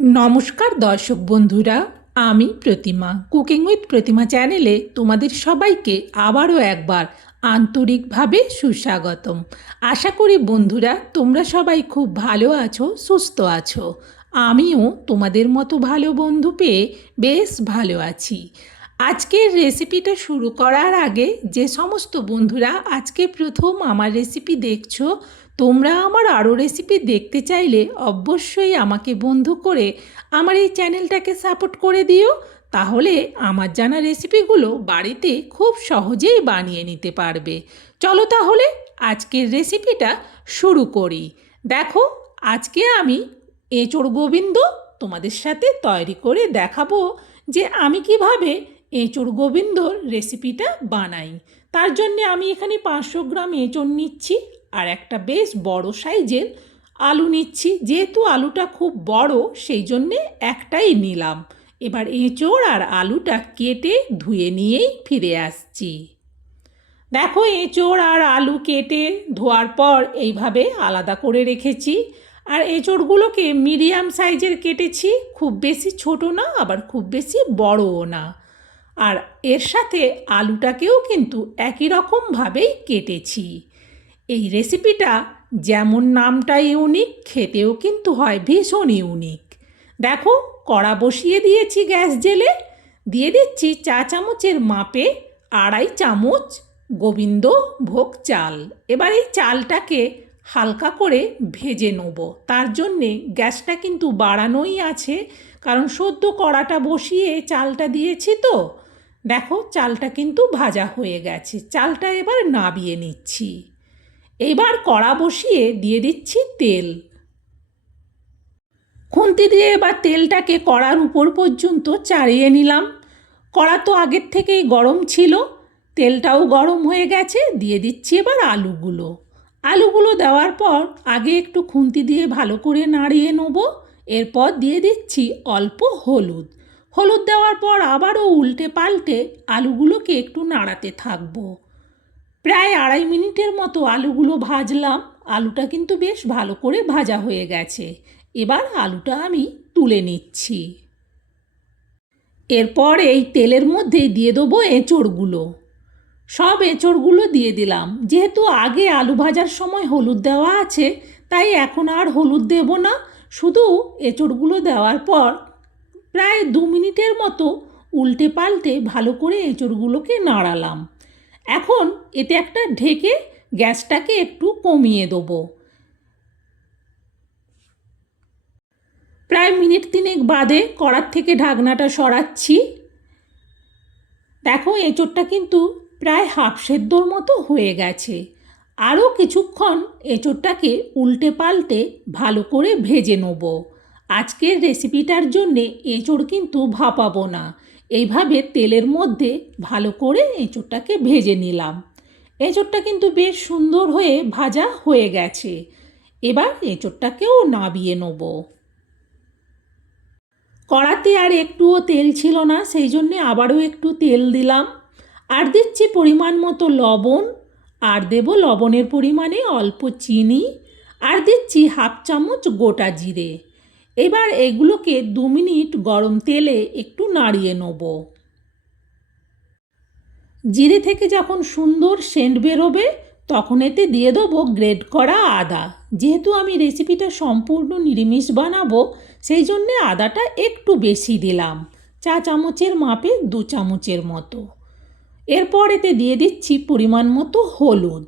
নমস্কার দর্শক বন্ধুরা, আমি প্রতিমা কুকিং উইথ প্রতিমা চ্যানেলে তোমাদের সবাইকে আবারও একবার আন্তরিকভাবে সুস্বাগতম। আশা করি বন্ধুরা তোমরা সবাই খুব ভালো আছো, সুস্থ আছো। আমিও তোমাদের মতো ভালো বন্ধু পেয়ে বেশ ভালো আছি। আজকের রেসিপিটা শুরু করার আগে যে সমস্ত বন্ধুরা আজকে প্রথম আমার রেসিপি দেখছো, তোমরা আমার আরও রেসিপি দেখতে চাইলে অবশ্যই আমাকে বন্ধু করে আমার এই চ্যানেলটাকে সাপোর্ট করে দিও। তাহলে আমার জানা রেসিপিগুলো বাড়িতে খুব সহজেই বানিয়ে নিতে পারবে। চলো তাহলে আজকের রেসিপিটা শুরু করি। দেখো, আজকে আমি এঁচোড় গোবিন্দ তোমাদের সাথে তৈরি করে দেখাবো যে আমি কিভাবে এঁচোড় গোবিন্দর রেসিপিটা বানাই। তার জন্যে আমি এখানে 500 গ্রাম এঁচোড় নিচ্ছি আর একটা বেশ বড় সাইজের আলু নিচ্ছি। যেহেতু আলুটা খুব বড় সেই জন্যে একটাই নিলাম। এবার এঁচোড় আর আলুটা কেটে ধুয়ে নিয়েই ফিরে আসছি। দেখো, এঁচোড় আর আলু কেটে ধোয়ার পর এইভাবে আলাদা করে রেখেছি। আর এঁচোড়গুলোকে মিডিয়াম সাইজের কেটেছি, খুব বেশি ছোট না আবার খুব বেশি বড়ও না। আর এর সাথে আলুটাকেও কিন্তু একই রকমভাবেই কেটেছি। এই রেসিপিটা যেমন নামটা ইউনিক, খেতেও কিন্তু হয় ভীষণ ইউনিক। দেখো, কড়া বসিয়ে দিয়েছি গ্যাস জেলে, দিয়ে দিচ্ছি চা চামচের মাপে 2.5 চামচ গোবিন্দ ভোগ চাল। এবার এই চালটাকে হালকা করে ভেজে নেব। তার জন্যে গ্যাসটা কিন্তু বাড়ানোই আছে, কারণ সদ্য কড়াটা বসিয়ে চালটা দিয়েছি তো। দেখো, চালটা কিন্তু ভাজা হয়ে গেছে। চালটা এবার নাবিয়ে নিচ্ছি। এবার কড়া বসিয়ে দিয়ে দিচ্ছি তেল। খুন্তি দিয়ে এবার তেলটাকে কড়ার উপর পর্যন্ত চাড়িয়ে নিলাম। কড়া তো আগের থেকেই গরম ছিল, তেলটাও গরম হয়ে গেছে। দিয়ে দিচ্ছি এবার আলুগুলো। আলুগুলো দেওয়ার পর আগে একটু খুন্তি দিয়ে ভালো করে নাড়িয়ে নেব। এরপর দিয়ে দিচ্ছি অল্প হলুদ। হলুদ দেওয়ার পর আবারও উল্টে পাল্টে আলুগুলোকে একটু নাড়াতে থাকবো। প্রায় 2.5 মিনিটের মতো আলুগুলো ভাজলাম। আলুটা কিন্তু বেশ ভালো করে ভাজা হয়ে গেছে। এবার আলুটা আমি তুলে নিচ্ছি। এরপর এই তেলের মধ্যেই দিয়ে দেবো এঁচোড়গুলো। সব এঁচোড়গুলো দিয়ে দিলাম। যেহেতু আগে আলু ভাজার সময় হলুদ দেওয়া আছে, তাই এখন আর হলুদ দেব না। শুধু এঁচোড়গুলো দেওয়ার পর প্রায় 2 মিনিটের মতো উল্টে পাল্টে ভালো করে এঁচোড়গুলোকে নাড়ালাম। এখন এতে একটা ঢেকে গ্যাসটাকে একটু কমিয়ে দেবো। প্রায় মিনিট 3 বাদে কড়ার থেকে ঢাকনাটা সরাচ্ছি। দেখো, এঁচোড়টা কিন্তু প্রায় হাফ সেদ্ধর মতো হয়ে গেছে। আরও কিছুক্ষণ এঁচোড়টাকে উল্টে পাল্টে ভালো করে ভেজে নেব। আজকের রেসিপিটার জন্যে এঁচোড় কিন্তু ভাপাবো না, এইভাবে তেলের মধ্যে ভালো করে এঁচোড়টাকে ভেজে নিলাম। এঁচোড়টা কিন্তু বেশ সুন্দর হয়ে ভাজা হয়ে গেছে। এবার এঁচোড়টাকেও নাবিয়ে নেব। কড়াতে আর একটুও তেল ছিল না, সেই জন্যে আবারও একটু তেল দিলাম। আর দিচ্ছি পরিমাণ মতো লবণ, আর দেব লবণের পরিমাণে অল্প চিনি, আর দিচ্ছি হাফ চামচ গোটা জিরে। এবার এগুলোকে 2 মিনিট গরম তেলে একটু নাড়িয়ে নেব। জিরে থেকে যখন সুন্দর সেন্ট বেরোবে তখন এতে দিয়ে দেবো গ্রেট করা আদা। যেহেতু আমি রেসিপিটা সম্পূর্ণ নিরামিষ বানাবো, সেই জন্যে আদাটা একটু বেশি দিলাম, চা চামচের মাপে 2 চামচের মতো। এরপর এতে দিয়ে দিচ্ছি পরিমাণ মতো হলুদ।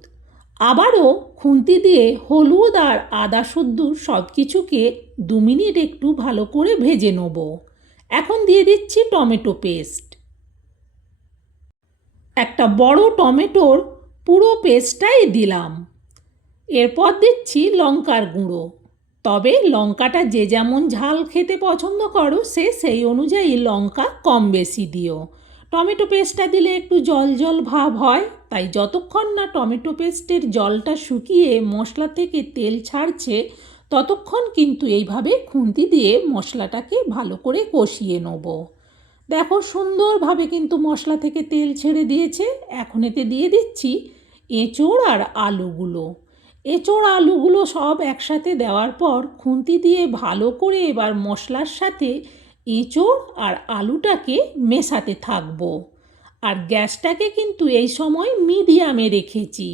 আবারও খুন্তি দিয়ে হলুদ আর আদা শুদ্ধ সব কিছুকে 2 মিনিট একটু ভালো করে ভেজে নেব। এখন দিয়ে দিচ্ছি টমেটো পেস্ট। একটা বড় টমেটোর পুরো পেস্টটাই দিলাম। এরপর দিচ্ছি লঙ্কার গুঁড়ো। তবে লঙ্কাটা যে যেমন ঝাল খেতে পছন্দ করো সে সেই অনুযায়ী লঙ্কা কম বেশি দিও। টমেটো পেস্টটা দিলে একটু জল জল ভাব হয়, তাই যতক্ষণ না টমেটো পেস্টের জলটা শুকিয়ে মশলা থেকে তেল ছাড়ছে ততক্ষণ কিন্তু এইভাবে খুন্তি দিয়ে মশলাটাকে ভালো করে কষিয়ে নেব। দেখো, সুন্দরভাবে কিন্তু মশলা থেকে তেল ছেড়ে দিয়েছে। এখন এতে দিয়ে দিচ্ছি এঁচোড় আর আলুগুলো। এঁচোড় আলুগুলো সব একসাথে দেওয়ার পর খুন্তি দিয়ে ভালো করে এবার মশলার সাথে এঁচোড় আর আলুটাকে মেশাতে থাকবো। আর গ্যাসটাকে কিন্তু এই সময় মিডিয়ামে রেখেছি,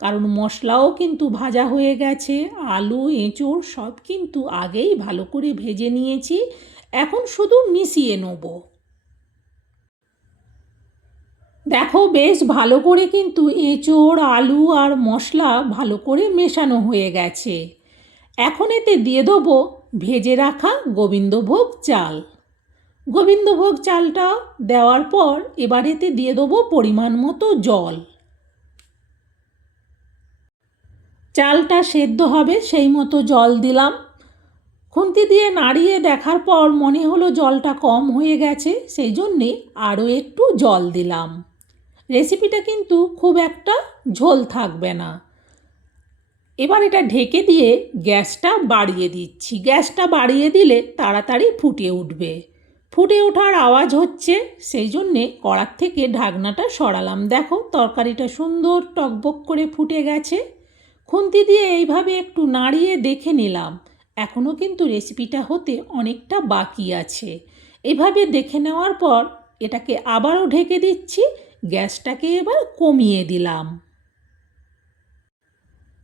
কারণ মশলাও কিন্তু ভাজা হয়ে গেছে, আলু এঁচোড় সব কিন্তু আগেই ভালো করে ভেজে নিয়েছি। এখন শুধু মিশিয়ে নেব। দেখো বেশ ভালো করে কিন্তু এঁচোড় আলু আর মশলা ভালো করে মেশানো হয়ে গেছে। এখন এতে দিয়ে দেবো ভেজে রাখা গোবিন্দভোগ চাল। গোবিন্দভোগ চালটা দেওয়ার পর এবার এতে দিয়ে দেবো পরিমাণ মতো জল। চালটা সেদ্ধ হবে সেই মতো জল দিলাম। খুন্তি দিয়ে নাড়িয়ে দেখার পর মনে হলো জলটা কম হয়ে গেছে, সেই জন্যে আরও একটু জল দিলাম। রেসিপিটা কিন্তু খুব একটা ঝোল থাকবে না। এবার এটা ঢেকে দিয়ে গ্যাসটা বাড়িয়ে দিচ্ছি। গ্যাসটা বাড়িয়ে দিলে তাড়াতাড়ি ফুটে উঠবে। ফুটে ওঠার আওয়াজ হচ্ছে, সেই জন্যে কড়ার থেকে ঢাকনাটা সরালাম। দেখো তরকারিটা সুন্দর টকবক করে ফুটে গেছে। খুন্তি দিয়ে এইভাবে একটু নাড়িয়ে দেখে নিলাম, এখনও কিন্তু রেসিপিটা হতে অনেকটা বাকি আছে। এভাবে দেখে নেওয়ার পর এটাকে আবারও ঢেকে দিচ্ছি। গ্যাসটাকে এবার কমিয়ে দিলাম।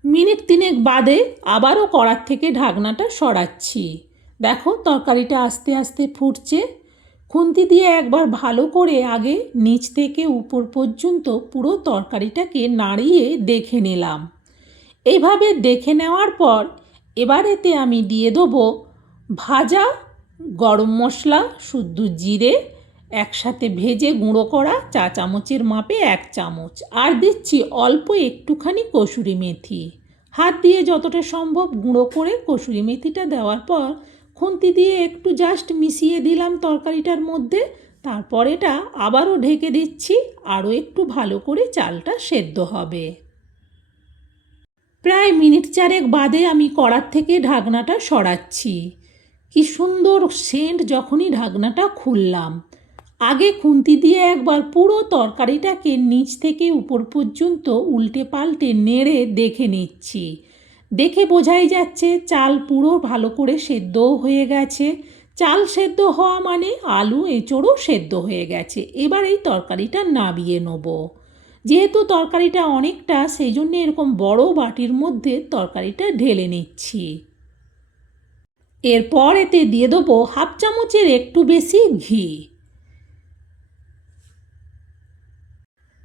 মিনিট 3 বাদে আবারও কড়ার থেকে ঢাকনাটা সরাচ্ছি। দেখো তরকারিটা আস্তে আস্তে ফুটছে। খুন্তি দিয়ে একবার ভালো করে আগে নিচ থেকে উপর পর্যন্ত পুরো তরকারিটাকে নাড়িয়ে দেখে নিলাম। এইভাবে দেখে নেওয়ার পর এবার এতে আমি দিয়ে দেবো ভাজা গরম মশলা, শুদ্ধ জিরে একসাথে ভেজে গুঁড়ো করা 4 চামচের মাপে 1 চামচ, আর দিচ্ছি অল্প একটুখানি কসুরি মেথি। হাত দিয়ে যতটা সম্ভব গুঁড়ো করে কসুরি মেথিটা দেওয়ার পর খুন্তি দিয়ে একটু জাস্ট মিশিয়ে দিলাম তরকারিটার মধ্যে। তারপর এটা আবারও ঢেকে দিচ্ছি, আরও একটু ভালো করে চালটা সেদ্ধ হবে। প্রায় মিনিট 4 বাদে আমি কড়ার থেকে ঢাকনাটা সরাচ্ছি। কি সুন্দর সেন্ট যখনই ঢাকনাটা খুললাম। আগে খুন্তি দিয়ে একবার পুরো তরকারিটাকে নিচ থেকে উপর পর্যন্ত উল্টে পাল্টে নেড়ে দেখে নিচ্ছি। দেখে বোঝাই যাচ্ছে চাল পুরো ভালো করে সেদ্ধও হয়ে গেছে। চাল সেদ্ধ হওয়া মানে আলু এঁচোড়ও সেদ্ধ হয়ে গেছে। এবার এই তরকারিটা নামিয়ে নেব। যেহেতু তরকারিটা অনেকটা, সেই জন্য এরকম বড় বাটির মধ্যে তরকারিটা ঢেলে নিচ্ছি। এরপর এতে দিয়ে দেবো 1/2 চামচের একটু বেশি ঘি।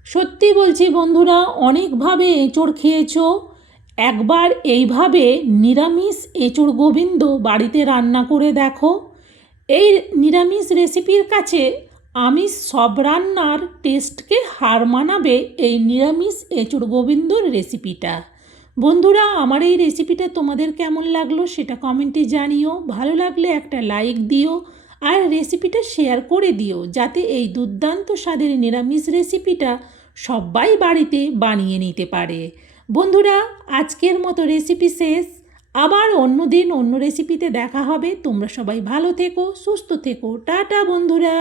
সত্যি বলছি বন্ধুরা, অনেকভাবে এঁচোড় খেয়েছো, একবার এইভাবে নিরামিষ এঁচোড় গোবিন্দ বাড়িতে রান্না করে দেখো। এই নিরামিষ রেসিপির কাছে আমিষ সব রান্নার টেস্টকে হার মানাবে এই নিরামিষ এঁচোড় গোবিন্দর রেসিপিটা। বন্ধুরা, আমার এই রেসিপিটা তোমাদের কেমন লাগলো সেটা কমেন্টে জানিও। ভালো লাগলে একটা লাইক দিও আর রেসিপিটা শেয়ার করে দিও, যাতে এই দুর্দান্ত স্বাদের নিরামিষ রেসিপিটা সবাই বাড়িতে বানিয়ে নিতে পারে। বন্ধুরা, আজকের মতো রেসিপি শেষ। আবার অন্য দিন অন্য রেসিপিতে দেখা হবে। তোমরা সবাই ভালো থেকো, সুস্থ থেকো। টাটা বন্ধুরা।